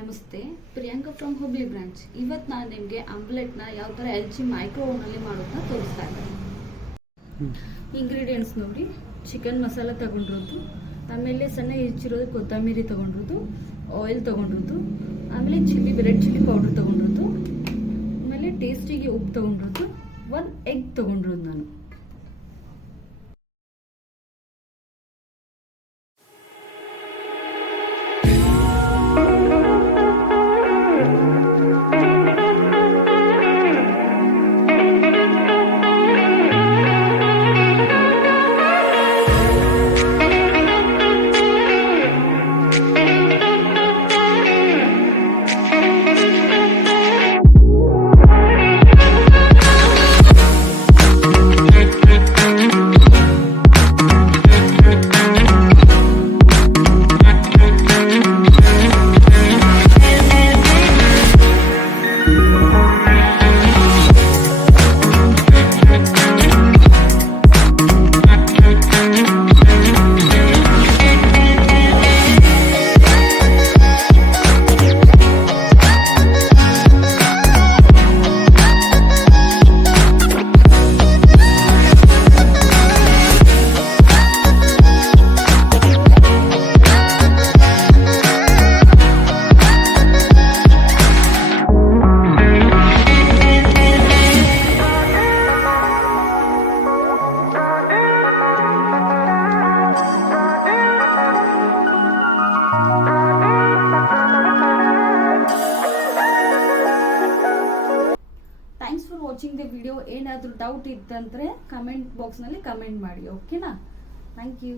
ನಮಸ್ತೆ, Priyanka from Hubli branch. ಇವತ್ತು ನಾನು ನಿಮಗೆ ಆಮ್ಲೆಟ್ನ ಯಾವ ಥರ LG ಮೈಕ್ರೋ ಓವನಲ್ಲಿ ಮಾಡೋದನ್ನ ತೋರಿಸ್ತಾ ಇದ್ದೀನಿ. ಇಂಗ್ರೀಡಿಯೆಂಟ್ಸ್ ನೋಡಿ, ಚಿಕನ್ ಮಸಾಲ ತಗೊಂಡಿರೋದು, ಆಮೇಲೆ ಸಣ್ಣ ಹೆಚ್ಚಿರೋದು ಕೊತ್ತಂಬರಿ ತಗೊಂಡಿರೋದು, ಆಯಿಲ್ ತಗೊಂಡಿರೋದು, ಆಮೇಲೆ ರೆಡ್ ಚಿಲ್ಲಿ ಪೌಡರ್ ತಗೊಂಡಿರೋದು, ಆಮೇಲೆ ಟೇಸ್ಟಿಗೆ ಉಪ್ಪು ತಗೊಂಡಿರೋದು, 1 ಎಗ್ ತಗೊಂಡಿರೋದು ನಾನು. Thanks for watching the video. ಏನಾದರೂ ಡೌಟ್ ಇತ್ತಂದರೆ ಕಮೆಂಟ್ ಬಾಕ್ಸ್ನಲ್ಲಿ ಕಮೆಂಟ್ ಮಾಡಿ, ಓಕೆನಾ? Thank you.